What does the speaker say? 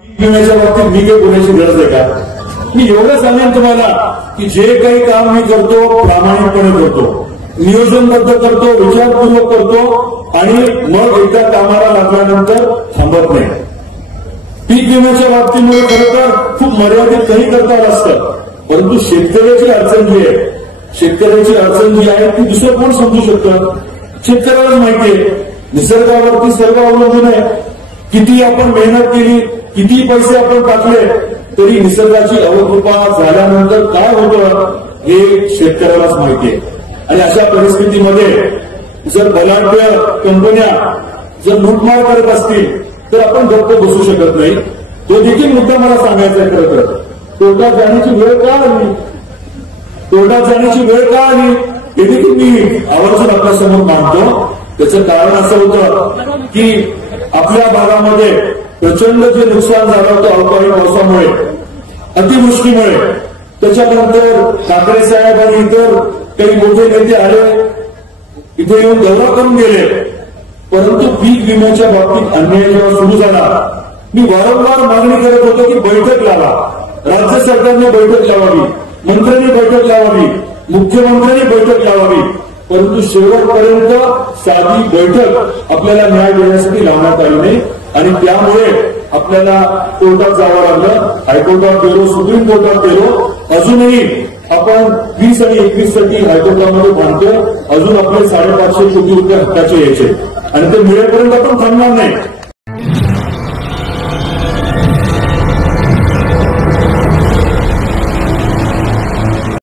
विम्याच्या बाबतीत मी काही बोलायची गरज आहे का? मी एवढं सांगेन तुम्हाला की जे काही काम मी करतो प्रामाणिकपणे करतो, नियोजनबद्ध करतो, विचारपूर्वक करतो आणि मग एकदा कामाला लागल्यानंतर थांबत नाही. पीक विम्याच्या बाबतीमध्ये खरं तर खूप मर्यादित काही करता आलं असतं, परंतु शेतकऱ्याची अडचण जी आहे, शेतकऱ्याची अडचण जी आहे ती दुसरं कोण समजू शकतं? शेतकऱ्यालाच माहितीये. निसर्गावरती सर्व अवलंबून आहे. किती आपण मेहनत केली, किती पैसे आपण टाकले, तरी निसर्गाची अवकृपा झाल्यानंतर काय होतं हे शेतकऱ्यालाच माहितीये. आणि अशा परिस्थितीमध्ये जर बलाढ्य कंपन्या जर लूटमार करत असतील तर आपण गप्प बसू शकत नाही. तो देखील मुद्दा मला सांगायचा आहे. खरं तर तोट्यात जाण्याची वेळ का आली, तोट्यात जाण्याची वेळ का आली हे देखील मी आवर्जून आपल्यासमोर मांडतो. त्याचं कारण असं होतं की आपल्या भागामध्ये प्रचंड जे नुकसान झालं होतं अवकाळी पावसामुळे, अतिवृष्टीमुळे. त्याच्यानंतर ठाकरे साहेब आणि इतर काही मोठे नेते आले, इथे येऊन दौरा करून गेले. परंतु पीक विम्याच्या बाबतीत अन्याय जेव्हा सुरू झाला, मी वारंवार मागणी करत होतो की बैठक लावा, राज्य सरकारने बैठक लावावी, मंत्र्यांनी बैठक लावावी, मुख्यमंत्र्यांनी बैठक लावावी. परंतु शेवटपर्यंत साधी बैठक आपल्याला न्याय देण्यासाठी लावण्यात आली नाही आणि त्यामुळे आपल्याला कोर्टात जावं लागलं. हायकोर्टात गेलो, सुप्रीम कोर्टात गेलो. अजूनही आपण 20 आणि 21 साठी हायकोर्टामध्ये बांधतो. अजून आपले 550 कोटी रुपये हक्काचे यायचे आणि ते मिळेपर्यंत आपण थांबणार नाही.